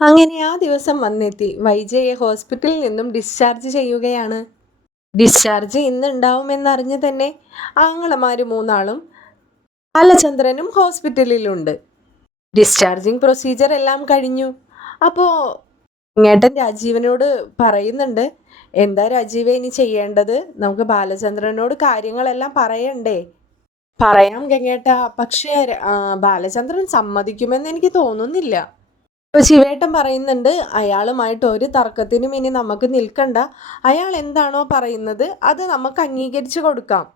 അങ്ങനെ ആ ദിവസം വന്നെത്തി. വൈജയെ ഹോസ്പിറ്റലിൽ നിന്നും ഡിസ്ചാർജ് ചെയ്യുകയാണ്. ഡിസ്ചാർജ് ഇന്ന് ഉണ്ടാവുമെന്നറിഞ്ഞ് തന്നെ ആങ്ങളമാര് മൂന്നാളും ബാലചന്ദ്രനും ഹോസ്പിറ്റലിലുണ്ട്. ഡിസ്ചാർജിങ് പ്രൊസീജിയർ എല്ലാം കഴിഞ്ഞു. അപ്പോൾ ഇങ്ങേട്ടൻ രാജീവനോട് പറയുന്നുണ്ട്, എന്താ രാജീവേ ഇനി ചെയ്യേണ്ടത്? നമുക്ക് ബാലചന്ദ്രനോട് കാര്യങ്ങളെല്ലാം പറയണ്ടേ? പറയാം ഗംഗേട്ടാ, പക്ഷേ ബാലചന്ദ്രൻ സമ്മതിക്കുമെന്ന് എനിക്ക് തോന്നുന്നില്ല. ഇപ്പൊ ശിവേട്ടൻ പറയുന്നുണ്ട്, അയാളുമായിട്ട് ഒരു തർക്കത്തിനും ഇനി നമുക്ക് നിൽക്കണ്ട. അയാൾ എന്താണോ പറയുന്നത് അത് നമുക്ക് അംഗീകരിച്ചു കൊടുക്കാം.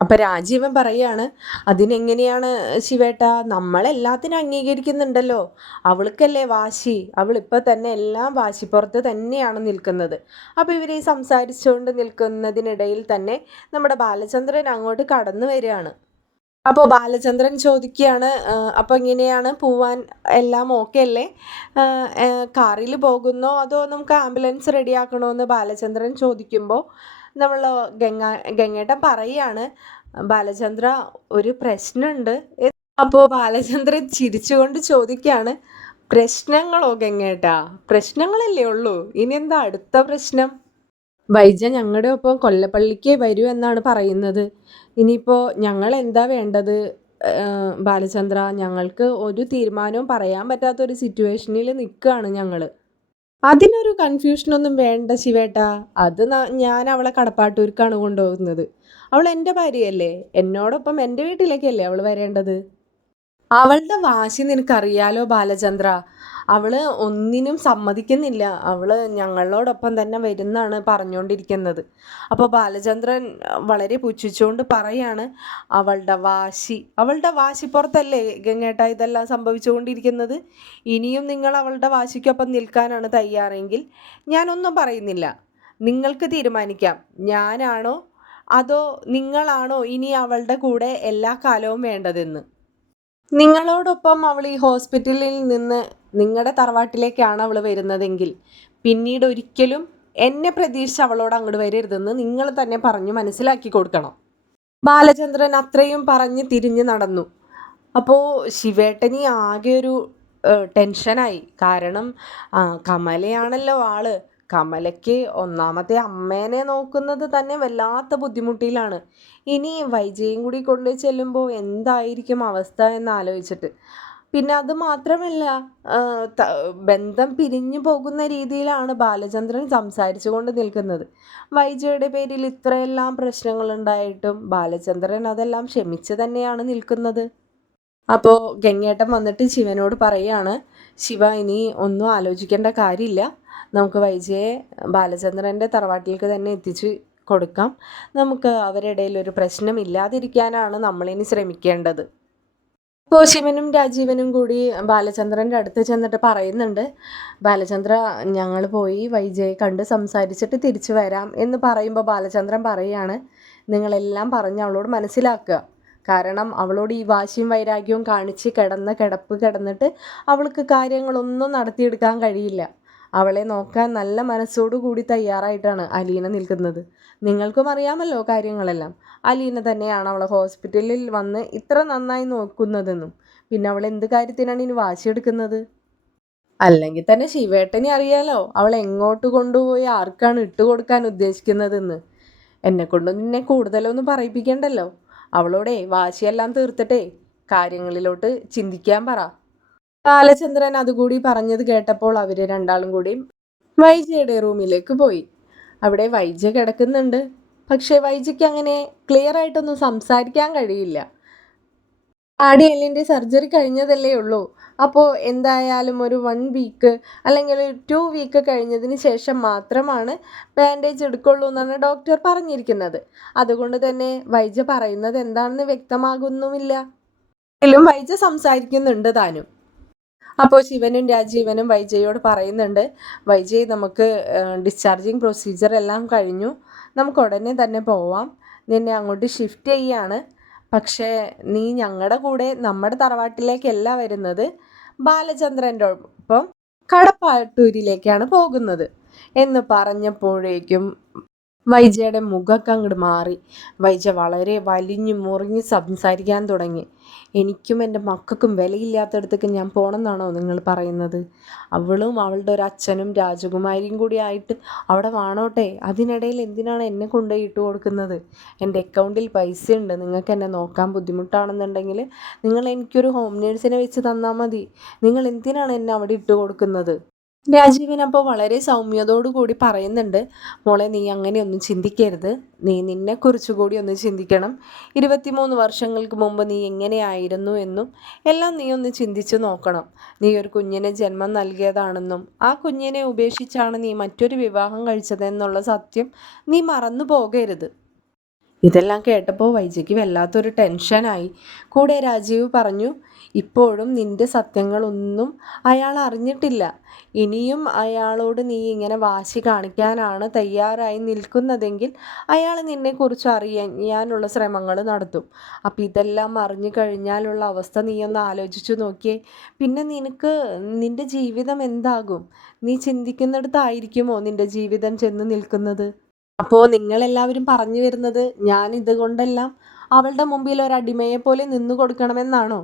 അപ്പൊ രാജീവൻ പറയാണ്, അതിനെങ്ങനെയാണ് ശിവേട്ട, നമ്മളെല്ലാത്തിനും അംഗീകരിക്കുന്നുണ്ടല്ലോ. അവൾക്കല്ലേ വാശി, അവളിപ്പോ തന്നെ എല്ലാം വാശിപ്പുറത്ത് തന്നെയാണ് നിൽക്കുന്നത്. അപ്പൊ ഇവരെ സംസാരിച്ചുകൊണ്ട് നിൽക്കുന്നതിനിടയിൽ തന്നെ നമ്മുടെ ബാലചന്ദ്രൻ അങ്ങോട്ട് കടന്നു വരികയാണ്. അപ്പോൾ ബാലചന്ദ്രൻ ചോദിക്കുകയാണ്, അപ്പോൾ എങ്ങനെയാണ് പോവാൻ, എല്ലാം ഓക്കെ അല്ലേ? കാറിൽ പോകുന്നോ അതോ നമുക്ക് ആംബുലൻസ് റെഡിയാക്കണോ എന്ന് ബാലചന്ദ്രൻ ചോദിക്കുമ്പോൾ നമ്മൾ ഗംഗേട്ടൻ പറയുകയാണ്, ബാലചന്ദ്ര ഒരു പ്രശ്നമുണ്ട്. അപ്പോൾ ബാലചന്ദ്രൻ ചിരിച്ചുകൊണ്ട് ചോദിക്കുകയാണ്, പ്രശ്നങ്ങളോ ഗംഗേട്ടാ? പ്രശ്നങ്ങളല്ലേ ഉള്ളൂ, ഇനി എന്താ അടുത്ത പ്രശ്നം? വൈജ ഞങ്ങളുടെ ഒപ്പം കൊല്ലപ്പള്ളിക്ക് വരൂ എന്നാണ് പറയുന്നത്. ഇനിയിപ്പോൾ ഞങ്ങൾ എന്താ വേണ്ടത്? ബാലചന്ദ്ര, ഞങ്ങൾക്ക് ഒരു തീരുമാനവും പറയാൻ പറ്റാത്തൊരു സിറ്റുവേഷനിൽ നിൽക്കുകയാണ് ഞങ്ങൾ. അതിനൊരു കൺഫ്യൂഷനൊന്നും വേണ്ട ശിവേട്ടാ. അത് ഞാൻ അവളെ കടപ്പാട്ടൂർക്കാണ് കൊണ്ടുപോകുന്നത്. അവൾ എൻ്റെ ഭാര്യയല്ലേ, എന്നോടൊപ്പം എൻ്റെ വീട്ടിലേക്കല്ലേ അവൾ വരേണ്ടത്. അവളുടെ വാശി നിനക്കറിയാലോ ബാലചന്ദ്ര. അവള് ഒന്നിനും സമ്മതിക്കുന്നില്ല. അവള് ഞങ്ങളോടൊപ്പം തന്നെ വരുന്നാണ് പറഞ്ഞുകൊണ്ടിരിക്കുന്നത്. അപ്പോൾ ബാലചന്ദ്രൻ വളരെ പുച്ഛിച്ചുകൊണ്ട് പറയാണ്, അവളുടെ വാശിപ്പുറത്തല്ലേ ഗംഗേട്ട ഇതെല്ലാം സംഭവിച്ചുകൊണ്ടിരിക്കുന്നത്. ഇനിയും നിങ്ങൾ അവളുടെ വാശിക്കൊപ്പം നിൽക്കാനാണ് തയ്യാറെങ്കിൽ ഞാനൊന്നും പറയുന്നില്ല. നിങ്ങൾക്ക് തീരുമാനിക്കാം, ഞാനാണോ അതോ നിങ്ങളാണോ ഇനി അവളുടെ കൂടെ എല്ലാ കാലവും വേണ്ടതെന്ന്. നിങ്ങളോടൊപ്പം അവൾ ഈ ഹോസ്പിറ്റലിൽ നിന്ന് നിങ്ങളുടെ തറവാട്ടിലേക്കാണ് അവൾ വരുന്നതെങ്കിൽ പിന്നീട് ഒരിക്കലും എന്നെ പ്രതീക്ഷിച്ച് അവളോട് അങ്ങോട്ട് വരരുതെന്ന് നിങ്ങൾ തന്നെ പറഞ്ഞു മനസ്സിലാക്കി കൊടുക്കണം. ബാലചന്ദ്രൻ അത്രയും പറഞ്ഞ് തിരിഞ്ഞു നടന്നു. അപ്പോൾ ശിവേട്ടനി ആകെ ഒരു ടെൻഷനായി. കാരണം കമലയാണല്ലോ ആള്. കമലയ്ക്ക് ഒന്നാമത്തെ അമ്മേനെ നോക്കുന്നത് തന്നെ വല്ലാത്ത ബുദ്ധിമുട്ടിലാണ്. ഇനി വൈജയും കൂടി കൊണ്ട് ചെല്ലുമ്പോൾ എന്തായിരിക്കും അവസ്ഥ എന്ന് ആലോചിച്ചിട്ട്. പിന്നെ അത് മാത്രമല്ല, ബന്ധം പിരിഞ്ഞു പോകുന്ന രീതിയിലാണ് ബാലചന്ദ്രൻ സംസാരിച്ചു കൊണ്ട് നിൽക്കുന്നത്. വൈജയുടെ പേരിൽ ഇത്രയെല്ലാം പ്രശ്നങ്ങളുണ്ടായിട്ടും ബാലചന്ദ്രൻ അതെല്ലാം ക്ഷമിച്ച് തന്നെയാണ് നിൽക്കുന്നത്. അപ്പോൾ ഗംഗേട്ടൻ വന്നിട്ട് ശിവനോട് പറയുകയാണ്, ശിവ ഇനി ഒന്നും ആലോചിക്കേണ്ട കാര്യമില്ല. നമുക്ക് വൈജയെ ബാലചന്ദ്രൻ്റെ തറവാട്ടിലേക്ക് തന്നെ എത്തിച്ച് കൊടുക്കാം. നമുക്ക് അവരുടെ ഇടയിൽ ഒരു പ്രശ്നം ഇല്ലാതിരിക്കാനാണ് നമ്മളിനി ശ്രമിക്കേണ്ടത്. അപ്പോൾ ശിവനും രാജീവനും കൂടി ബാലചന്ദ്രൻ്റെ അടുത്ത് ചെന്നിട്ട് പറയുന്നുണ്ട്, ബാലചന്ദ്ര ഞങ്ങൾ പോയി വൈജയെ കണ്ട് സംസാരിച്ചിട്ട് തിരിച്ചു വരാം എന്ന് പറയുമ്പോൾ ബാലചന്ദ്രൻ പറയുകയാണ്, നിങ്ങളെല്ലാം പറഞ്ഞ് അവളോട് മനസ്സിലാക്കുക. കാരണം അവളോട് ഈ വാശിയും വൈരാഗ്യവും കാണിച്ച് കിടന്നിട്ട് അവൾക്ക് കാര്യങ്ങളൊന്നും നടത്തിയെടുക്കാൻ കഴിയില്ല. അവളെ നോക്കാൻ നല്ല മനസ്സോടുകൂടി തയ്യാറായിട്ടാണ് അലീന നിൽക്കുന്നത്. നിങ്ങൾക്കും അറിയാമല്ലോ കാര്യങ്ങളെല്ലാം. അലീന തന്നെയാണ് അവളെ ഹോസ്പിറ്റലിൽ വന്ന് ഇത്ര നന്നായി നോക്കുന്നതെന്നും. പിന്നെ അവൾ എന്ത് കാര്യത്തിനാണ് ഇനി വാശിയെടുക്കുന്നത്? അല്ലെങ്കിൽ തന്നെ ശിവേട്ടനെ അറിയാലോ അവൾ എങ്ങോട്ട് കൊണ്ടുപോയി ആർക്കാണ് ഇട്ടുകൊടുക്കാൻ ഉദ്ദേശിക്കുന്നതെന്ന്. എന്നെക്കൊണ്ട് നിന്നെ കൂടുതലൊന്നും പറയിപ്പിക്കണ്ടല്ലോ. അവളോടെ വാശിയെല്ലാം തീർത്തിട്ടേ കാര്യങ്ങളിലോട്ട് ചിന്തിക്കാൻ പറ. ബാലചന്ദ്രൻ അതുകൂടി പറഞ്ഞത് കേട്ടപ്പോൾ അവർ രണ്ടാളും കൂടി വൈജയുടെ റൂമിലേക്ക് പോയി. അവിടെ വൈജ കിടക്കുന്നുണ്ട്. പക്ഷേ വൈജയ്ക്ക് അങ്ങനെ ക്ലിയർ ആയിട്ടൊന്നും സംസാരിക്കാൻ കഴിയില്ല. ആടിയെല്ലിൻ്റെ സർജറി കഴിഞ്ഞതല്ലേ ഉള്ളൂ. അപ്പോൾ എന്തായാലും ഒരു 1 വീക്ക് അല്ലെങ്കിൽ 2 വീക്ക് കഴിഞ്ഞതിന് ശേഷം മാത്രമാണ് ബാൻഡേജ് എടുക്കുള്ളൂ എന്നാണ് ഡോക്ടർ പറഞ്ഞിരിക്കുന്നത്. അതുകൊണ്ട് തന്നെ വൈജ പറയുന്നത് എന്താണെന്ന് വ്യക്തമാകുന്നുമില്ല. എങ്കിലും വൈജ സംസാരിക്കുന്നുണ്ട് താനും. അപ്പോൾ ശിവനും രാജീവനും വൈജയോട് പറയുന്നുണ്ട്, വൈജയ് നമുക്ക് ഡിസ്ചാർജിങ് പ്രൊസീജിയർ എല്ലാം കഴിഞ്ഞു, നമുക്ക് ഉടനെ തന്നെ പോവാം. നിന്നെ അങ്ങോട്ട് ഷിഫ്റ്റ് ചെയ്യാണ്. പക്ഷേ നീ ഞങ്ങളുടെ കൂടെ നമ്മുടെ തറവാട്ടിലേക്കല്ല വരുന്നത്, ബാലചന്ദ്രൻ്റെ ഒപ്പം കടപ്പാട്ടൂരിലേക്കാണ് പോകുന്നത് എന്ന് പറഞ്ഞപ്പോഴേക്കും വൈജയുടെ മുഖമൊക്കെ അങ്ങോട്ട് മാറി. വൈജ വളരെ വലിഞ്ഞു മുറിഞ്ഞ് സംസാരിക്കാൻ തുടങ്ങി. എനിക്കും എൻ്റെ മക്കൾക്കും വിലയില്ലാത്തടത്തേക്ക് ഞാൻ പോകണമെന്നാണോ നിങ്ങൾ പറയുന്നത്? അവളും അവളുടെ ഒരു അച്ഛനും രാജകുമാരിയും കൂടി ആയിട്ട് അവിടെ വാണോട്ടെ. അതിനിടയിൽ എന്തിനാണ് എന്നെ കൊണ്ടുപോയി ഇട്ട് കൊടുക്കുന്നത്? എൻ്റെ അക്കൗണ്ടിൽ പൈസ ഉണ്ട്. നിങ്ങൾക്ക് എന്നെ നോക്കാൻ ബുദ്ധിമുട്ടാണെന്നുണ്ടെങ്കിൽ നിങ്ങൾ എനിക്കൊരു ഹോം നേഴ്സിനെ വെച്ച് തന്നാൽ മതി. നിങ്ങൾ എന്തിനാണ് എന്നെ അവിടെ ഇട്ട് കൊടുക്കുന്നത്? രാജീവൻ അപ്പോൾ വളരെ സൗമ്യതയോടു കൂടി പറയുന്നുണ്ട്, മോളെ നീ അങ്ങനെയൊന്നും ചിന്തിക്കരുത്. നീ നിന്നെക്കുറിച്ച് കൂടി ഒന്ന് ചിന്തിക്കണം. 23 വർഷങ്ങൾക്ക് മുമ്പ് നീ എങ്ങനെയായിരുന്നു എന്നും എല്ലാം നീ ഒന്ന് ചിന്തിച്ചു നോക്കണം. നീ ഒരു കുഞ്ഞിന് ജന്മം നൽകിയതാണെന്നും ആ കുഞ്ഞിനെ ഉപേക്ഷിച്ചാണ് നീ മറ്റൊരു വിവാഹം കഴിച്ചതെന്നുള്ള സത്യം നീ മറന്നു പോകരുത്. ഇതെല്ലാം കേട്ടപ്പോൾ വൈജയ്ക്ക് വല്ലാത്തൊരു ടെൻഷനായി. കൂടെ രാജീവ് പറഞ്ഞു, ഇപ്പോഴും നിന്റെ സത്യങ്ങളൊന്നും അയാൾ അറിഞ്ഞിട്ടില്ല. ഇനിയും അയാളോട് നീ ഇങ്ങനെ വാശി കാണിക്കാനാണ് തയ്യാറായി നിൽക്കുന്നതെങ്കിൽ അയാൾ നിന്നെക്കുറിച്ച് അറിയാനുള്ള ശ്രമങ്ങൾ നടത്തും. അപ്പം ഇതെല്ലാം അറിഞ്ഞു കഴിഞ്ഞാലുള്ള അവസ്ഥ നീ ഒന്ന് ആലോചിച്ചു നോക്കിയേ. പിന്നെ നിന്റെ ജീവിതം എന്താകും? നീ ചിന്തിക്കുന്നിടത്തായിരിക്കുമോ നിന്റെ ജീവിതം ചെന്ന് നിൽക്കുന്നത്? അപ്പോൾ നിങ്ങളെല്ലാവരും പറഞ്ഞു വരുന്നത് ഞാൻ ഇതുകൊണ്ടെല്ലാം അവളുടെ മുമ്പിൽ ഒരു അടിമയെ പോലെ നിന്നു കൊടുക്കണമെന്നാണോ?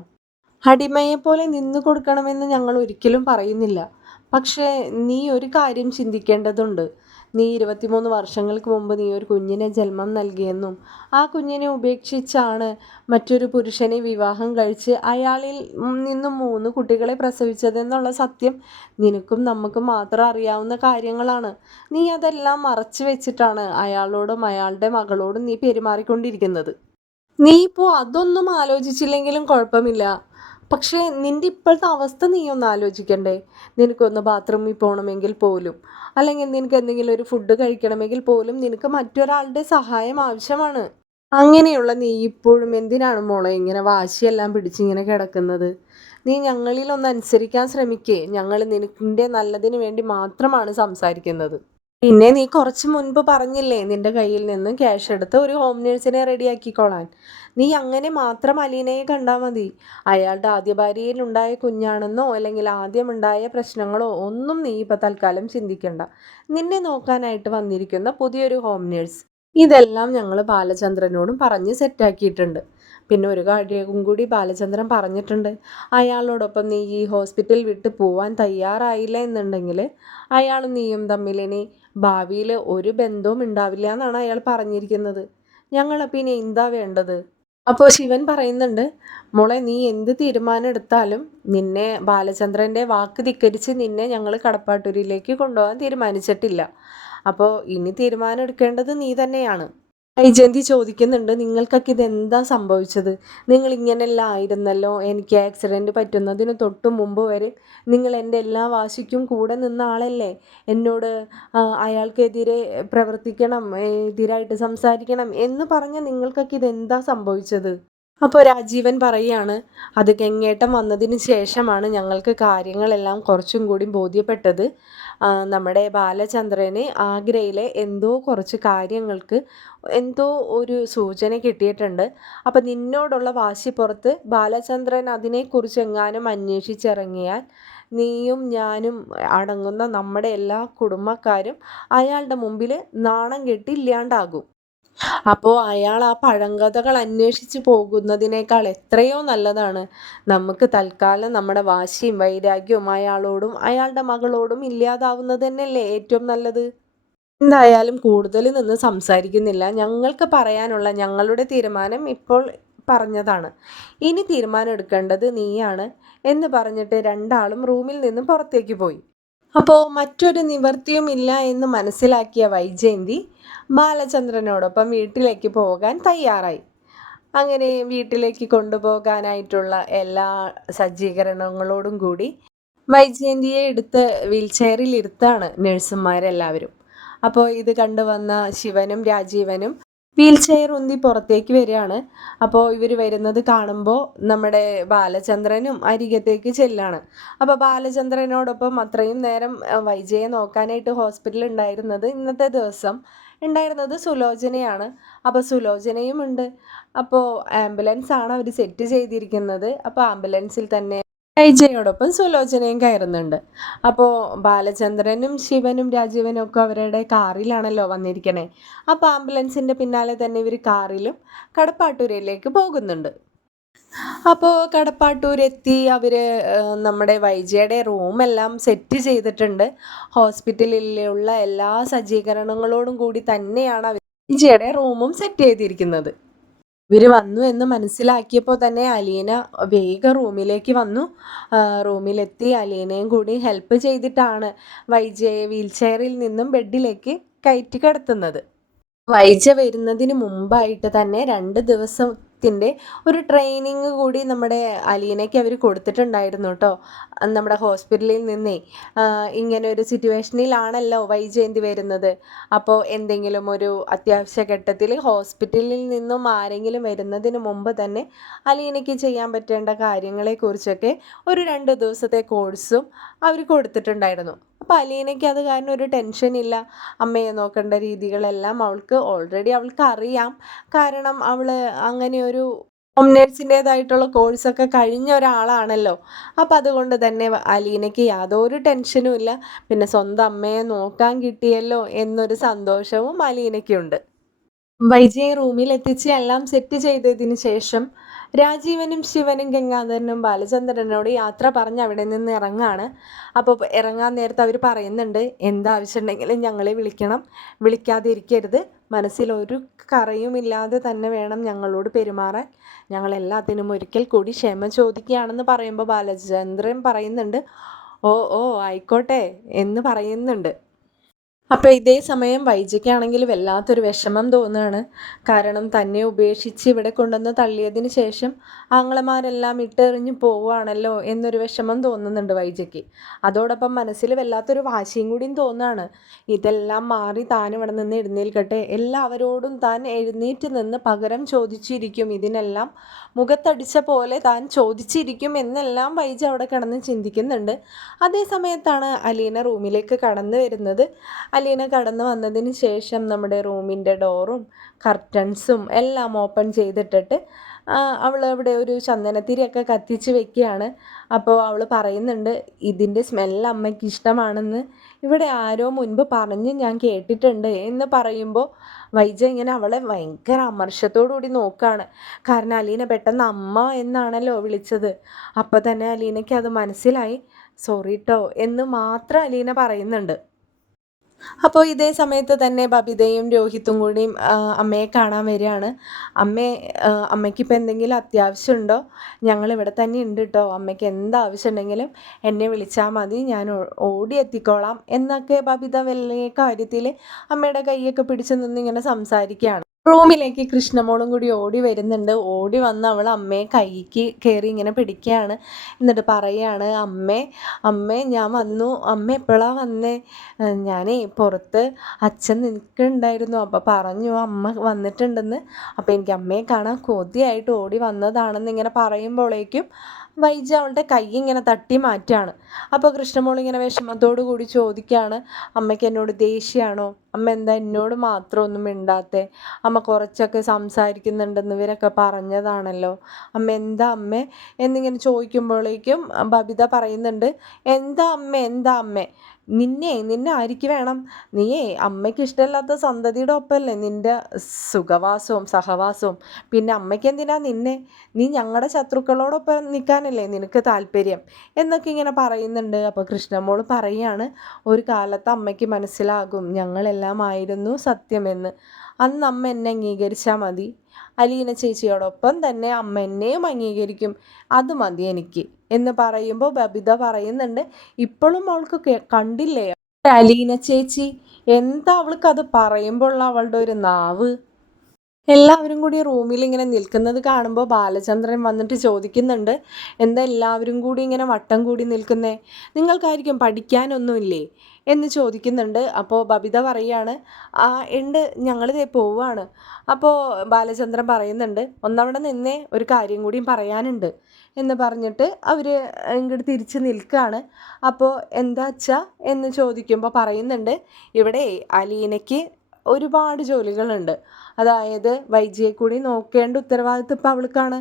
അടിമയെ പോലെ നിന്നു കൊടുക്കണമെന്ന് ഞങ്ങൾ ഒരിക്കലും പറയുന്നില്ല. പക്ഷേ നീ ഒരു കാര്യം ചിന്തിക്കേണ്ടതുണ്ട്. നീ 23 വർഷങ്ങൾക്ക് മുമ്പ് നീ ഒരു കുഞ്ഞിനെ ജന്മം നൽകിയെന്നും ആ കുഞ്ഞിനെ ഉപേക്ഷിച്ചാണ് മറ്റൊരു പുരുഷനെ വിവാഹം കഴിച്ച് അയാളിൽ നിന്നും 3 കുട്ടികളെ പ്രസവിച്ചതെന്നുള്ള സത്യം നിനക്കും നമുക്കും മാത്രം അറിയാവുന്ന കാര്യങ്ങളാണ്. നീ അതെല്ലാം മറച്ചു വെച്ചിട്ടാണ് അയാളോടും അയാളുടെ മകളോടും നീ പെരുമാറിക്കൊണ്ടിരിക്കുന്നത്. നീ ഇപ്പോൾ അതൊന്നും ആലോചിച്ചില്ലെങ്കിലും കുഴപ്പമില്ല. പക്ഷേ നിൻ്റെ ഇപ്പോഴത്തെ അവസ്ഥ നീ ഒന്ന് ആലോചിക്കണ്ടേ? നിനക്കൊന്ന് ബാത്റൂമിൽ പോകണമെങ്കിൽ പോലും, അല്ലെങ്കിൽ നിനക്ക് എന്തെങ്കിലും ഒരു ഫുഡ് കഴിക്കണമെങ്കിൽ പോലും നിനക്ക് മറ്റൊരാളുടെ സഹായം ആവശ്യമാണ്. അങ്ങനെയുള്ള നീ ഇപ്പോഴും എന്തിനാണ് മോളെ ഇങ്ങനെ വാശിയെല്ലാം പിടിച്ചിങ്ങനെ കിടക്കുന്നത്? നീ ഞങ്ങളിൽ ഒന്ന് അനുസരിക്കാൻ ശ്രമിക്കേ. ഞങ്ങൾ നിനക്കിൻ്റെ നല്ലതിന് വേണ്ടി മാത്രമാണ് സംസാരിക്കുന്നത്. പിന്നെ നീ കുറച്ച് മുൻപ് പറഞ്ഞില്ലേ നിന്റെ കയ്യിൽ നിന്ന് ക്യാഷ് എടുത്ത് ഒരു ഹോം നേഴ്സിനെ റെഡിയാക്കിക്കോളാൻ. നീ അങ്ങനെ മാത്രം അലീനയെ കണ്ടാൽ മതി. അയാളുടെ ആദ്യ ഭാര്യയിൽ ഉണ്ടായ കുഞ്ഞാണെന്നോ അല്ലെങ്കിൽ ആദ്യമുണ്ടായ പ്രശ്നങ്ങളോ ഒന്നും നീ ഇപ്പം തൽക്കാലം ചിന്തിക്കണ്ട. നിന്നെ നോക്കാനായിട്ട് വന്നിരിക്കുന്ന പുതിയൊരു ഹോം നേഴ്സ്. ഇതെല്ലാം ഞങ്ങൾ ബാലചന്ദ്രനോടും പറഞ്ഞ് സെറ്റാക്കിയിട്ടുണ്ട്. പിന്നെ ഒരു കാര്യവും കൂടി ബാലചന്ദ്രൻ പറഞ്ഞിട്ടുണ്ട്. അയാളോടൊപ്പം നീ ഈ ഹോസ്പിറ്റൽ വിട്ട് പോവാൻ തയ്യാറായില്ല എന്നുണ്ടെങ്കിൽ അയാളും നീയും തമ്മിൽ ഇനി ഭാവിയിൽ ഒരു ബന്ധവും ഉണ്ടാവില്ല എന്നാണ് അയാൾ പറഞ്ഞിരിക്കുന്നത്. ഞങ്ങളപ്പം ഇനി എന്താ വേണ്ടത്? അപ്പോൾ ശിവൻ പറയുന്നുണ്ട്, മോളെ നീ എന്ത് തീരുമാനം എടുത്താലും നിന്നെ ബാലചന്ദ്രൻ്റെ വാക്ക് ധിക്കരിച്ച് നിന്നെ ഞങ്ങൾ കടപ്പാട്ടൂരിലേക്ക് കൊണ്ടുപോകാൻ തീരുമാനിച്ചിട്ടില്ല. അപ്പോൾ ഇനി തീരുമാനം എടുക്കേണ്ടത് നീ തന്നെയാണ്. വൈജയന്തി ചോദിക്കുന്നുണ്ട്, നിങ്ങൾക്കൊക്കെ ഇതെന്താ സംഭവിച്ചത്? നിങ്ങൾ ഇങ്ങനെല്ലാം ആയിരുന്നല്ലോ. എനിക്ക് ആക്സിഡൻറ്റ് പറ്റുന്നതിന് തൊട്ട് മുമ്പ് വരെ നിങ്ങൾ എൻ്റെ എല്ലാ വാശിക്കും കൂടെ നിന്ന ആളല്ലേ. എന്നോട് അയാൾക്കെതിരെ പ്രവർത്തിക്കണം, എതിരായിട്ട് സംസാരിക്കണം എന്ന് പറഞ്ഞ നിങ്ങൾക്കൊക്കെ ഇതെന്താ സംഭവിച്ചത്? അപ്പോൾ രാജീവൻ പറയുകയാണ്, അത് ഗംഗേട്ടൻ വന്നതിന് ശേഷമാണ് ഞങ്ങൾക്ക് കാര്യങ്ങളെല്ലാം കുറച്ചും കൂടി ബോധ്യപ്പെട്ടത്. നമ്മുടെ ബാലചന്ദ്രന് ആഗ്രയിലെ എന്തോ കുറച്ച് കാര്യങ്ങൾക്ക് എന്തോ ഒരു സൂചന കിട്ടിയിട്ടുണ്ട്. അപ്പം നിന്നോടുള്ള വാശി പുറത്ത് ബാലചന്ദ്രൻ അതിനെക്കുറിച്ച് എങ്ങാനും അന്വേഷിച്ചിറങ്ങിയാൽ നീയും ഞാനും അടങ്ങുന്ന നമ്മുടെ എല്ലാ കുടുംബക്കാരും അയാളുടെ മുമ്പിൽ നാണം കെട്ടി ഇല്ലാണ്ടാകും. അപ്പോൾ അയാൾ ആ പഴങ്കഥകൾ അന്വേഷിച്ച് പോകുന്നതിനേക്കാൾ എത്രയോ നല്ലതാണ് നമുക്ക് തൽക്കാലം നമ്മുടെ വാശിയും വൈരാഗ്യവും അയാളോടും അയാളുടെ മകളോടും ഇല്ലാതാവുന്നത് തന്നെയല്ലേ ഏറ്റവും നല്ലത്. എന്തായാലും കൂടുതൽ നിന്ന് സംസാരിക്കുന്നില്ല. ഞങ്ങൾക്ക് പറയാനുള്ള ഞങ്ങളുടെ തീരുമാനം ഇപ്പോൾ പറഞ്ഞതാണ്. ഇനി തീരുമാനം എടുക്കേണ്ടത് നീയാണ് എന്ന് പറഞ്ഞിട്ട് രണ്ടാളും റൂമിൽ നിന്ന് പുറത്തേക്ക് പോയി. അപ്പോൾ മറ്റൊരു നിവൃത്തിയും ഇല്ല എന്ന് മനസ്സിലാക്കിയ വൈജയന്തി ബാലചന്ദ്രനോടൊപ്പം വീട്ടിലേക്ക് പോകാൻ തയ്യാറായി. അങ്ങനെ വീട്ടിലേക്ക് കൊണ്ടുപോകാനായിട്ടുള്ള എല്ലാ സജ്ജീകരണങ്ങളോടും കൂടി വൈജയന്തിയെ എടുത്ത് വീൽ ചെയറിൽ ഇരുത്താണ് നഴ്സുമാരെല്ലാവരും. അപ്പോൾ ഇത് കണ്ടുവന്ന ശിവനും രാജീവനും വീൽ ചെയർ ഉന്തി പുറത്തേക്ക് വരികയാണ്. അപ്പോൾ ഇവർ വരുന്നത് കാണുമ്പോൾ നമ്മുടെ ബാലചന്ദ്രനും അരികത്തേക്ക് ചെല്ലാണ്. അപ്പോൾ ബാലചന്ദ്രനോടൊപ്പം അത്രയും നേരം വൈജയെ നോക്കാനായിട്ട് ഹോസ്പിറ്റലിൽ ഉണ്ടായിരുന്നത് ഇന്നത്തെ ദിവസം ഉണ്ടായിരുന്നത് സുലോചനയാണ്. അപ്പോൾ സുലോചനയും ഉണ്ട്. അപ്പോൾ ആംബുലൻസ് ആണ് അവർ സെറ്റ് ചെയ്തിരിക്കുന്നത്. അപ്പോൾ ആംബുലൻസിൽ തന്നെ വൈജയോടൊപ്പം സുലോചനയും കയറുന്നുണ്ട്. അപ്പോൾ ബാലചന്ദ്രനും ശിവനും രാജീവനും ഒക്കെ അവരുടെ കാറിലാണല്ലോ വന്നിരിക്കണേ. അപ്പോൾ ആംബുലൻസിൻ്റെ പിന്നാലെ തന്നെ ഇവർ കാറിലും കടപ്പാട്ടൂരിലേക്ക് പോകുന്നുണ്ട്. അപ്പോൾ കടപ്പാട്ടൂരെത്തി അവർ നമ്മുടെ വൈജയുടെ റൂമെല്ലാം സെറ്റ് ചെയ്തിട്ടുണ്ട്. ഹോസ്പിറ്റലിലുള്ള എല്ലാ സജ്ജീകരണങ്ങളോടും കൂടി തന്നെയാണ് അവർ വൈജയുടെ റൂമും സെറ്റ് ചെയ്തിരിക്കുന്നത്. ഇവർ വന്നു എന്ന് മനസ്സിലാക്കിയപ്പോൾ തന്നെ അലീന വേഗം റൂമിലേക്ക് വന്നു. റൂമിലെത്തി അലീനയും കൂടി ഹെൽപ്പ് ചെയ്തിട്ടാണ് വൈജയെ വീൽ ചെയറിൽ നിന്നും ബെഡിലേക്ക് കയറ്റി കിടത്തുന്നത്. വൈജ വരുന്നതിന് മുമ്പായിട്ട് തന്നെ 2 ദിവസത്തിൻ്റെ ഒരു ട്രെയിനിങ് കൂടി നമ്മുടെ അലീനയ്ക്ക് അവർ കൊടുത്തിട്ടുണ്ടായിരുന്നു കേട്ടോ. നമ്മുടെ ഹോസ്പിറ്റലിൽ നിന്നേ ഇങ്ങനെ ഒരു സിറ്റുവേഷനിലാണല്ലോ വൈജയന്തി വരുന്നത്. അപ്പോൾ എന്തെങ്കിലും ഒരു അത്യാവശ്യ ഘട്ടത്തിൽ ഹോസ്പിറ്റലിൽ നിന്നും ആരെങ്കിലും വരുന്നതിന് മുമ്പ് തന്നെ അലീനയ്ക്ക് ചെയ്യാൻ പറ്റേണ്ട കാര്യങ്ങളെക്കുറിച്ചൊക്കെ ഒരു 2 ദിവസത്തെ കോഴ്സും അവർ കൊടുത്തിട്ടുണ്ടായിരുന്നു. അപ്പോൾ അലീനയ്ക്ക് അത് കാരണം ഒരു ടെൻഷനില്ല. അമ്മയെ നോക്കേണ്ട രീതികളെല്ലാം ഓൾറെഡി അവൾക്ക് അറിയാം. കാരണം അവൾ അങ്ങനെ ഒരു ഹോം നേഴ്സിൻ്റേതായിട്ടുള്ള കോഴ്സൊക്കെ കഴിഞ്ഞ ഒരാളാണല്ലോ. അപ്പോൾ അതുകൊണ്ട് തന്നെ അലീനയ്ക്ക് യാതൊരു ടെൻഷനും ഇല്ല. പിന്നെ സ്വന്തം അമ്മയെ നോക്കാൻ കിട്ടിയല്ലോ എന്നൊരു സന്തോഷവും അലീനയ്ക്കുണ്ട്. വൈജയെ റൂമിലെത്തിച്ച് എല്ലാം സെറ്റ് ചെയ്തതിന് ശേഷം രാജീവനും ശിവനും ഗംഗാധരനും ബാലചന്ദ്രനോട് യാത്ര പറഞ്ഞ് അവിടെ നിന്ന് ഇറങ്ങാണ്. അപ്പോൾ ഇറങ്ങാൻ നേരത്ത് അവർ പറയുന്നുണ്ട്, എന്താവശ്യമുണ്ടെങ്കിലും ഞങ്ങളെ വിളിക്കണം, വിളിക്കാതെ ഇരിക്കരുത്, മനസ്സിലൊരു കറയുമില്ലാതെ തന്നെ വേണം ഞങ്ങളോട് പെരുമാറാൻ, ഞങ്ങളെല്ലാത്തിനും ഒരിക്കൽ കൂടി ക്ഷമ ചോദിക്കുകയാണെന്ന് പറയുമ്പോൾ ബാലചന്ദ്രൻ പറയുന്നുണ്ട്, ഓ ഓ ആയിക്കോട്ടെ എന്ന് പറയുന്നുണ്ട്. അപ്പോൾ ഇതേ സമയം വൈജയ്ക്കാണെങ്കിൽ വല്ലാത്തൊരു വിഷമം തോന്നുകയാണ്. കാരണം തന്നെ ഉപേക്ഷിച്ച് ഇവിടെ കൊണ്ടുവന്ന് തള്ളിയതിന് ശേഷം ആങ്ങളമാരെല്ലാം ഇട്ടെറിഞ്ഞ് പോവുകയാണല്ലോ എന്നൊരു വിഷമം തോന്നുന്നുണ്ട് വൈജയ്ക്ക്. അതോടൊപ്പം മനസ്സിൽ വല്ലാത്തൊരു വാശിയും കൂടിയും തോന്നുകയാണ്. ഇതെല്ലാം മാറി താൻ ഇവിടെ നിന്ന് എഴുന്നേൽക്കട്ടെ, എല്ലാവരോടും താൻ എഴുന്നേറ്റ് നിന്ന് പകരം ചോദിച്ചിരിക്കും, ഇതിനെല്ലാം മുഖത്തടിച്ച പോലെ താൻ ചോദിച്ചിരിക്കും എന്നെല്ലാം വൈജ അവിടെ കിടന്ന് ചിന്തിക്കുന്നുണ്ട്. അതേ സമയത്താണ് അലീന റൂമിലേക്ക് കടന്നു വരുന്നത്. അലീന കടന്നു വന്നതിന് ശേഷം നമ്മുടെ റൂമിൻ്റെ ഡോറും കർട്ടൻസും എല്ലാം ഓപ്പൺ ചെയ്തിട്ടിട്ട് അവൾ അവിടെ ഒരു ചന്ദനത്തിരിയൊക്കെ കത്തിച്ച് വെക്കുകയാണ്. അപ്പോൾ അവൾ പറയുന്നുണ്ട്, ഇതിൻ്റെ സ്മെല്ല് അമ്മയ്ക്ക് ഇഷ്ടമാണെന്ന് ഇവിടെ ആരോ മുൻപ് പറഞ്ഞ് ഞാൻ കേട്ടിട്ടുണ്ട് എന്ന് പറയുമ്പോൾ വൈജ ഇങ്ങനെ അവളെ ഭയങ്കര അമർഷത്തോടു കൂടി നോക്കുകയാണ്. കാരണം അലീന പെട്ടെന്ന് അമ്മ എന്നാണല്ലോ വിളിച്ചത്. അപ്പോൾ തന്നെ അലീനയ്ക്ക് അത് മനസ്സിലായി. സോറി ട്ടോ എന്ന് മാത്രം അലീന പറയുന്നുണ്ട്. അപ്പോൾ ഇതേ സമയത്ത് തന്നെ ബബിതയും രോഹിത്തും കൂടിയും അമ്മയെ കാണാൻ വരികയാണ്. അമ്മയ്ക്കിപ്പോൾ എന്തെങ്കിലും അത്യാവശ്യമുണ്ടോ? ഞങ്ങളിവിടെ തന്നെ ഉണ്ട് കേട്ടോ, അമ്മയ്ക്ക് എന്താവശ്യം ഉണ്ടെങ്കിലും എന്നെ വിളിച്ചാൽ മതി, ഞാൻ ഓടി എത്തിക്കോളാം എന്നൊക്കെ ബബിത വലിയ കാര്യത്തിൽ അമ്മയുടെ കൈയൊക്കെ പിടിച്ച് നിന്ന് ഇങ്ങനെ സംസാരിക്കുകയാണ്. റൂമിലേക്ക് കൃഷ്ണമോളും കൂടി ഓടി വരുന്നുണ്ട്. ഓടി വന്ന് അവൾ അമ്മയെ കൈക്ക് കയറി ഇങ്ങനെ പിടിക്കുകയാണ്. എന്നിട്ട് പറയുകയാണ്, അമ്മേ ഞാൻ വന്നു, അമ്മ എപ്പോഴാണ് വന്നേ? ഞാനേ പുറത്ത് അച്ഛൻ നിൽക്കുന്നുണ്ടായിരുന്നു, അപ്പോൾ പറഞ്ഞു അമ്മ വന്നിട്ടുണ്ടെന്ന്. അപ്പോൾ എനിക്ക് അമ്മയെ കാണാൻ കൊതിയായിട്ട് ഓടി വന്നതാണെന്ന് ഇങ്ങനെ പറയുമ്പോഴേക്കും വൈജ അവളുടെ കൈ ഇങ്ങനെ തട്ടി മാറ്റുകയാണ്. അപ്പോൾ കൃഷ്ണമോൾ ഇങ്ങനെ വിഷമത്തോടു കൂടി ചോദിക്കുകയാണ്, അമ്മയ്ക്ക് എന്നോട് ദേഷ്യമാണോ? അമ്മ എന്താ എന്നോട് മാത്രം ഒന്നും മിണ്ടാത്തെ? അമ്മ കുറച്ചൊക്കെ സംസാരിക്കുന്നുണ്ടെന്ന് ഇവരൊക്കെ പറഞ്ഞതാണല്ലോ, അമ്മ എന്താ അമ്മേ എന്നിങ്ങനെ ചോദിക്കുമ്പോഴേക്കും ബബിത പറയുന്നുണ്ട്, എന്താ അമ്മേ നിന്നെ ആർക്ക് വേണം? നീയേ അമ്മയ്ക്ക് ഇഷ്ടമില്ലാത്ത സന്തതിയുടെ ഒപ്പമല്ലേ നിൻ്റെ സുഖവാസവും സഹവാസവും, പിന്നെ അമ്മയ്ക്ക് എന്തിനാ നിന്നെ? നീ ഞങ്ങളുടെ ശത്രുക്കളോടൊപ്പം നിൽക്കാനല്ലേ നിനക്ക് താല്പര്യം എന്നൊക്കെ ഇങ്ങനെ പറയുന്നുണ്ട്. അപ്പോൾ കൃഷ്ണമോൾ പറയാണ്, ഒരു കാലത്ത് അമ്മയ്ക്ക് മനസ്സിലാകും ഞങ്ങളെല്ലാം ആയിരുന്നു സത്യമെന്ന്, അന്ന് അമ്മ എന്നെ അംഗീകരിച്ചാൽ മതി, അലീന ചേച്ചിയോടൊപ്പം തന്നെ അമ്മ എന്നെയും അംഗീകരിക്കും, അത് മതി എനിക്ക് എന്ന് പറയുമ്പോൾ ബബിത പറയുന്നുണ്ട്, ഇപ്പോഴും അവൾക്ക് കണ്ടില്ലേ അലീന ചേച്ചി, എന്താ അവൾക്ക് പറയുമ്പോൾ അവളുടെ ഒരു നാവ്. എല്ലാവരും കൂടി റൂമിൽ ഇങ്ങനെ നിൽക്കുന്നത് കാണുമ്പോൾ ബാലചന്ദ്രൻ വന്നിട്ട് ചോദിക്കുന്നുണ്ട്, എന്താ എല്ലാവരും കൂടി ഇങ്ങനെ വട്ടം കൂടി നിൽക്കുന്നേ, നിങ്ങൾക്കായിരിക്കും പഠിക്കാനൊന്നുമില്ലേ എന്ന് ചോദിക്കുന്നുണ്ട്. അപ്പോൾ ബബിത പറയാണ്, ഉണ്ട് ഞങ്ങളിതേ പോവുകയാണ്. അപ്പോൾ ബാലചന്ദ്രൻ പറയുന്നുണ്ട്, ഒന്നവിടെ നിന്നേ, ഒരു കാര്യം കൂടിയും പറയാനുണ്ട് എന്ന് പറഞ്ഞിട്ട് അവർ ഇങ്ങോട്ട് തിരിച്ച് നിൽക്കുകയാണ്. അപ്പോൾ എന്താ അച്ഛാ എന്ന് ചോദിക്കുമ്പോൾ പറയുന്നുണ്ട്, ഇവിടെ അലീനയ്ക്ക് ഒരുപാട് ജോലികളുണ്ട്. അതായത് വൈജിയെ കൂടി നോക്കേണ്ട ഉത്തരവാദിത്വം ഇപ്പോൾ അവൾക്കാണ്.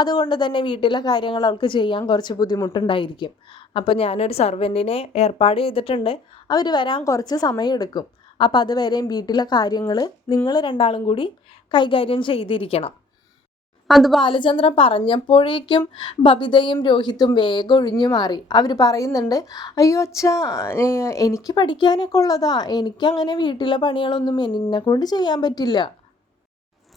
അതുകൊണ്ട് തന്നെ വീട്ടിലെ കാര്യങ്ങൾ അവൾക്ക് ചെയ്യാൻ കുറച്ച് ബുദ്ധിമുട്ടുണ്ടായിരിക്കും. അപ്പോൾ ഞാനൊരു സർവൻറ്റിനെ ഏർപ്പാട് ചെയ്തിട്ടുണ്ട്. അവർ വരാൻ കുറച്ച് സമയമെടുക്കും. അപ്പോൾ അതുവരെയും വീട്ടിലെ കാര്യങ്ങൾ നിങ്ങൾ രണ്ടാളും കൂടി കൈകാര്യം ചെയ്തിരിക്കണം. അത് ബാലചന്ദ്രൻ പറഞ്ഞപ്പോഴേക്കും ബബിതയും രോഹിത്തും വേഗം ഒഴിഞ്ഞു മാറി. അവർ പറയുന്നുണ്ട്, അയ്യോ അച്ഛാ, എനിക്ക് പഠിക്കാനൊക്കെ ഉള്ളതാ, എനിക്കങ്ങനെ വീട്ടിലെ പണികളൊന്നും എന്നെ കൊണ്ട് ചെയ്യാൻ പറ്റില്ല.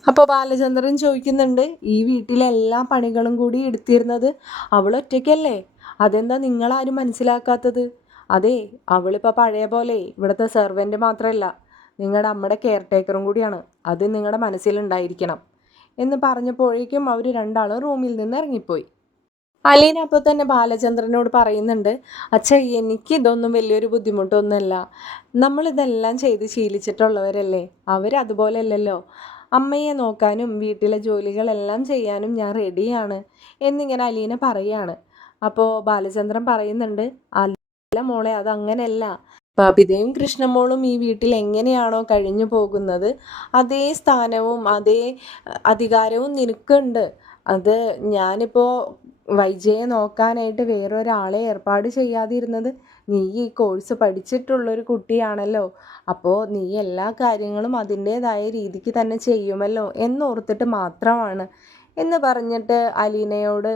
അപ്പോൾ ബാലചന്ദ്രൻ ചോദിക്കുന്നുണ്ട്, ഈ വീട്ടിലെ എല്ലാ പണികളും കൂടി എടുത്തിരുന്നത് അവൾ ഒറ്റയ്ക്കല്ലേ? അതെന്താ നിങ്ങളാരും മനസ്സിലാക്കാത്തത്? അതെ, അവളിപ്പോൾ പഴയ പോലെ ഇവിടുത്തെ സെർവൻറ്റ് മാത്രമല്ല, നിങ്ങളുടെ അമ്മയുടെ കെയർ ടേക്കറും കൂടിയാണ്. അത് നിങ്ങളുടെ മനസ്സിലുണ്ടായിരിക്കണം എന്ന് പറഞ്ഞപ്പോഴേക്കും അവർ രണ്ടാളും റൂമിൽ നിന്ന് ഇറങ്ങിപ്പോയി. അലീന അപ്പോൾ തന്നെ ബാലചന്ദ്രനോട് പറയുന്നുണ്ട്, അച്ഛാ, എനിക്കിതൊന്നും വലിയൊരു ബുദ്ധിമുട്ടൊന്നുമല്ല. നമ്മളിതെല്ലാം ചെയ്ത് ശീലിച്ചിട്ടുള്ളവരല്ലേ, അവരതുപോലെയല്ലല്ലോ. അമ്മയെ നോക്കാനും വീട്ടിലെ ജോലികളെല്ലാം ചെയ്യാനും ഞാൻ റെഡിയാണ് എന്നിങ്ങനെ അലീന പറയുകയാണ്. അപ്പോൾ ബാലചന്ദ്രൻ പറയുന്നുണ്ട്, അല്ല മോളെ, അതങ്ങനെയല്ല. ബബിതയും കൃഷ്ണമോളും ഈ വീട്ടിൽ എങ്ങനെയാണോ കഴിഞ്ഞു പോകുന്നത് അതേ സ്ഥാനവും അതേ അധികാരവും നിനക്കുണ്ട്. അത് ഞാനിപ്പോൾ വൈജയെ നോക്കാനായിട്ട് വേറൊരാളെ ഏർപ്പാട് ചെയ്യാതിരുന്നത്, നീ ഈ കോഴ്സ് പഠിച്ചിട്ടുള്ളൊരു കുട്ടിയാണല്ലോ, അപ്പോൾ നീ എല്ലാ കാര്യങ്ങളും അതിൻ്റേതായ രീതിക്ക് തന്നെ ചെയ്യുമല്ലോ എന്നോർത്തിട്ട് മാത്രമാണ് എന്ന് പറഞ്ഞിട്ട് അലീനയോട്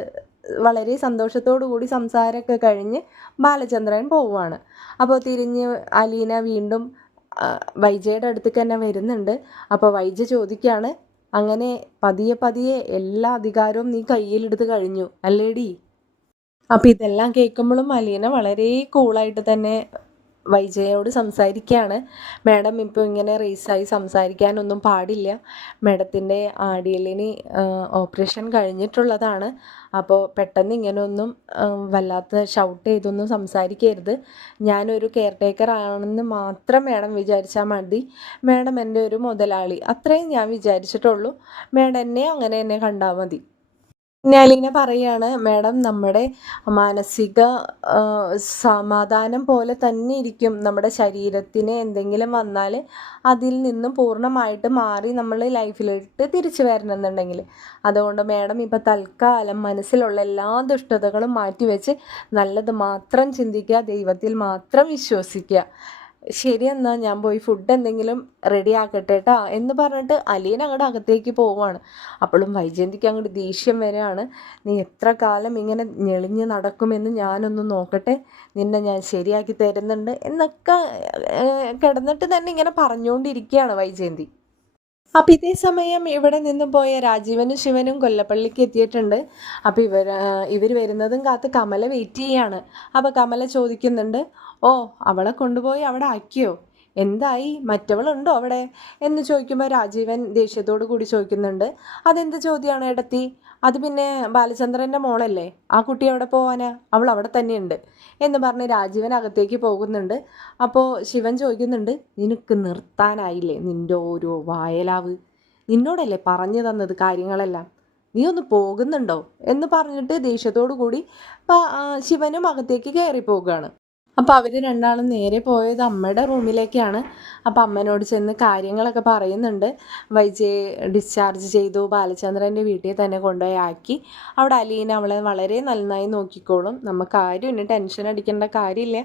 വളരെ സന്തോഷത്തോടു കൂടി സംസാരമൊക്കെ കഴിഞ്ഞ് ബാലചന്ദ്രൻ പോവുകയാണ്. അപ്പോൾ തിരിഞ്ഞ് അലീന വീണ്ടും വൈജയുടെ അടുത്തേക്ക് തന്നെ വരുന്നുണ്ട്. അപ്പോൾ വൈജ ചോദിക്കുകയാണ്, അങ്ങനെ പതിയെ പതിയെ എല്ലാ അധികാരവും നീ കയ്യിലെടുത്ത് കഴിഞ്ഞു അല്ലേടി? അപ്പം ഇതെല്ലാം കേൾക്കുമ്പോഴും അലീന വളരെ കൂളായിട്ട് തന്നെ വൈജയോട് സംസാരിക്കുകയാണ്. മാഡം ഇപ്പോൾ ഇങ്ങനെ റേസായി സംസാരിക്കാനൊന്നും പാടില്ല. മാഡത്തിൻ്റെ ആടിയലിന് ഓപ്പറേഷൻ കഴിഞ്ഞിട്ടുള്ളതാണ്. അപ്പോൾ പെട്ടെന്ന് ഇങ്ങനെയൊന്നും വല്ലാത്ത ഷൗട്ട് ചെയ്തൊന്നും സംസാരിക്കരുത്. ഞാനൊരു കെയർ ടേക്കർ ആണെന്ന് മാത്രം മാഡം വിചാരിച്ചാൽ മതി. മാഡം എൻ്റെ ഒരു മുതലാളി, അത്രയും ഞാൻ വിചാരിച്ചിട്ടുള്ളൂ. മാഡം എന്നെ അങ്ങനെ തന്നെ കണ്ടാൽ മതി. അലീന പറയാണ്, മാഡം, നമ്മുടെ മാനസിക സമാധാനം പോലെ തന്നെ ഇരിക്കും നമ്മുടെ ശരീരത്തിന് എന്തെങ്കിലും വന്നാൽ അതിൽ നിന്നും പൂർണ്ണമായിട്ട് മാറി നമ്മൾ ലൈഫിലോട്ട് തിരിച്ചു വരണമെന്നുണ്ടെങ്കിൽ. അതുകൊണ്ട് മാഡം ഇപ്പോൾ തൽക്കാലം മനസ്സിലുള്ള എല്ലാ ദുഷ്ടതകളും മാറ്റിവെച്ച് നല്ലത് മാത്രം ചിന്തിക്കുക, ദൈവത്തിൽ മാത്രം വിശ്വസിക്കുക. ശരി, എന്നാൽ ഞാൻ പോയി ഫുഡ് എന്തെങ്കിലും റെഡി ആക്കട്ടെ കേട്ടോ എന്ന് പറഞ്ഞിട്ട് അലീന അങ്ങോട്ട് അകത്തേക്ക് പോവുകയാണ്. അപ്പോഴും വൈജയന്തിക്ക് അങ്ങോട്ട് ദേഷ്യം വരികയാണ്. നീ എത്ര കാലം ഇങ്ങനെ ഞെളിഞ്ഞ് നടക്കുമെന്ന് ഞാനൊന്ന് നോക്കട്ടെ, നിന്നെ ഞാൻ ശരിയാക്കി തരുന്നുണ്ട് എന്നൊക്കെ കിടന്നിട്ട് തന്നെ ഇങ്ങനെ പറഞ്ഞുകൊണ്ടിരിക്കുകയാണ് വൈജയന്തി. അപ്പം ഇതേ സമയം ഇവിടെ നിന്നും പോയ രാജീവനും ശിവനും കൊല്ലപ്പള്ളിക്ക് എത്തിയിട്ടുണ്ട്. അപ്പോൾ ഇവർ വരുന്നതും കാത്ത് കമല വെയിറ്റ് ചെയ്യാണ്. അപ്പോൾ കമല ചോദിക്കുന്നുണ്ട്, ഓ, അവളെ കൊണ്ടുപോയി അവിടെ ആക്കിയോ? എന്തായി, മറ്റവളുണ്ടോ അവിടെ എന്ന് ചോദിക്കുമ്പോൾ രാജീവൻ ദേഷ്യത്തോടു കൂടി ചോദിക്കുന്നുണ്ട്, അതെന്ത് ചോദ്യമാണ് ഏടത്തി? അത് പിന്നെ ബാലചന്ദ്രൻ്റെ മോളല്ലേ, ആ കുട്ടി എവിടെ പോവാനാ, അവൾ അവിടെ തന്നെയുണ്ട് എന്ന് പറഞ്ഞ് രാജീവൻ അകത്തേക്ക് പോകുന്നുണ്ട്. അപ്പോൾ ശിവൻ ചോദിക്കുന്നുണ്ട്, നിനക്ക് നിർത്താനായില്ലേ നിൻ്റെ ഓരോ വായലാവ്? നിന്നോടല്ലേ പറഞ്ഞു തന്നത് കാര്യങ്ങളെല്ലാം, നീ ഒന്ന് പോകുന്നുണ്ടോ എന്ന് പറഞ്ഞിട്ട് ദേഷ്യത്തോടു കൂടി ശിവനും അകത്തേക്ക് കയറി പോവുകയാണ്. അപ്പോൾ അവർ രണ്ടാളും നേരെ പോയത് അമ്മയുടെ റൂമിലേക്കാണ്. അപ്പോൾ അമ്മനോട് ചെന്ന് കാര്യങ്ങളൊക്കെ പറയുന്നുണ്ട്. വൈജയെ ഡിസ്ചാർജ് ചെയ്തു, ബാലചന്ദ്രൻ്റെ വീട്ടിൽ തന്നെ കൊണ്ടുപോയി ആക്കി. അവിടെ അലീന അവളെ വളരെ നന്നായി നോക്കിക്കോളും, നമുക്ക് ആരും ഇനി ടെൻഷൻ അടിക്കേണ്ട കാര്യമില്ല,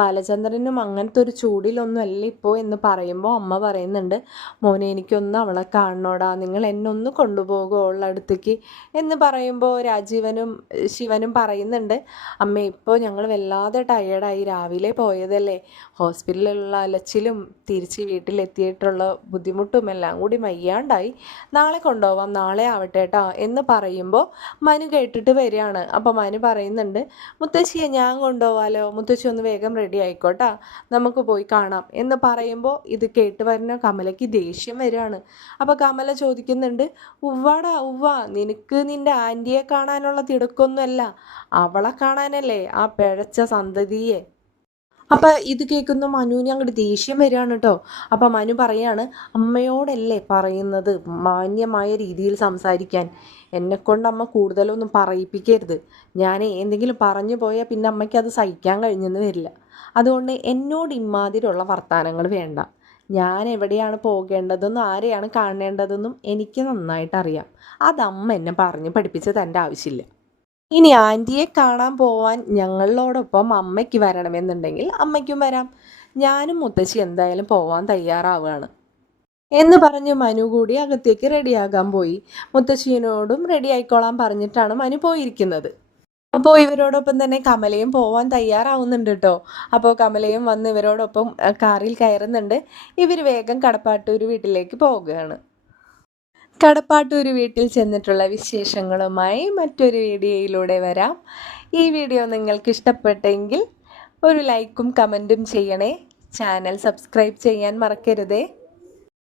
ബാലചന്ദ്രനും അങ്ങനത്തെ ഒരു ചൂടിലൊന്നും അല്ല ഇപ്പോൾ എന്ന് പറയുമ്പോൾ അമ്മ പറയുന്നുണ്ട്, മോനെ, എനിക്കൊന്ന് അവളെ കാണണോടാ, നിങ്ങൾ എന്നെ ഒന്ന് കൊണ്ടുപോകുമോ അവളുടെ അടുത്തേക്ക് എന്ന് പറയുമ്പോൾ രാജീവനും ശിവനും പറയുന്നുണ്ട്, അമ്മ, ഇപ്പോൾ ഞങ്ങൾ വല്ലാതെ ടയേർഡായി, രാവിലെ പോയതല്ലേ, ഹോസ്പിറ്റലിലുള്ള അലച്ചിലും തിരിച്ച് വീട്ടിലെത്തിയിട്ടുള്ള ബുദ്ധിമുട്ടും എല്ലാം കൂടി വയ്യാണ്ടായി, നാളെ കൊണ്ടുപോവാം, നാളെ ആവട്ടെ കേട്ടോ എന്ന് പറയുമ്പോൾ മനു കേട്ടിട്ട് വരികയാണ്. അപ്പോൾ മനു പറയുന്നുണ്ട്, മുത്തശ്ശിയെ ഞാൻ കൊണ്ടുപോവാലോ, മുത്തശ്ശി ഒന്ന് വേഗം റെഡി ആയിക്കോട്ടാ, നമുക്ക് പോയി കാണാം എന്ന് പറയുമ്പോൾ ഇത് കേട്ട് വരുന്ന കമലയ്ക്ക് ദേഷ്യം വരികയാണ്. അപ്പോൾ കമല ചോദിക്കുന്നുണ്ട്, ഉവ്വാടാ ഉവ്വ, നിനക്ക് നിൻ്റെ ആൻറ്റിയെ കാണാനുള്ള തിടുക്കൊന്നുമല്ല, അവളെ കാണാനല്ലേ, ആ പിഴച്ച സന്തതിയെ. അപ്പം ഇത് കേൾക്കുന്ന മനുവിന് അങ്ങോട്ട് ദേഷ്യം വരികയാണ് കേട്ടോ. അപ്പം മനു പറയാണ്, അമ്മയോടല്ലേ പറയുന്നത് മാന്യമായ രീതിയിൽ സംസാരിക്കാൻ, എന്നെക്കൊണ്ട് അമ്മ കൂടുതലൊന്നും പറയിപ്പിക്കരുത്. ഞാൻ എന്തെങ്കിലും പറഞ്ഞു പോയാൽ പിന്നെ അമ്മയ്ക്ക് അത് സഹിക്കാൻ കഴിഞ്ഞെന്ന് വരില്ല. അതുകൊണ്ട് എന്നോട് ഇമാതിരിയുള്ള വർത്തമാനങ്ങൾ വേണ്ട. ഞാൻ എവിടെയാണ് പോകേണ്ടതെന്നും ആരെയാണ് കാണേണ്ടതെന്നും എനിക്ക് നന്നായിട്ട് അറിയാം. അത് അമ്മ എന്നെ പറഞ്ഞ് പഠിപ്പിച്ച് തൻ്റെ ആവശ്യമില്ല. ഇനി ആൻറ്റിയെ കാണാൻ പോവാൻ ഞങ്ങളോടൊപ്പം അമ്മയ്ക്ക് വരണമെന്നുണ്ടെങ്കിൽ അമ്മയ്ക്കും വരാം. ഞാനും മുത്തശ്ശി എന്തായാലും പോവാൻ തയ്യാറാവുകയാണ് എന്ന് പറഞ്ഞ് മനു കൂടി അകത്തേക്ക് റെഡിയാകാൻ പോയി. മുത്തശ്ശിയോടും റെഡി ആയിക്കോളാൻ പറഞ്ഞിട്ടാണ് മനു പോയിരിക്കുന്നത്. അപ്പോൾ ഇവരോടൊപ്പം തന്നെ കമലയും പോവാൻ തയ്യാറാവുന്നുണ്ട് കേട്ടോ. അപ്പോൾ കമലയും വന്ന് ഇവരോടൊപ്പം കാറിൽ കയറുന്നുണ്ട്. ഇവർ വേഗം കടപ്പാട്ടൂർ വീട്ടിലേക്ക് പോവുകയാണ്. കടപ്പാട്ടൂർ വീട്ടിൽ ചെന്നിട്ടുള്ള വിശേഷങ്ങളുമായി മറ്റൊരു വീഡിയോയിലൂടെ വരാം. ഈ വീഡിയോ നിങ്ങൾക്ക് ഇഷ്ടപ്പെട്ടെങ്കിൽ ഒരു ലൈക്കും കമൻറ്റും ചെയ്യണേ. ചാനൽ സബ്സ്ക്രൈബ് ചെയ്യാൻ മറക്കരുതേ.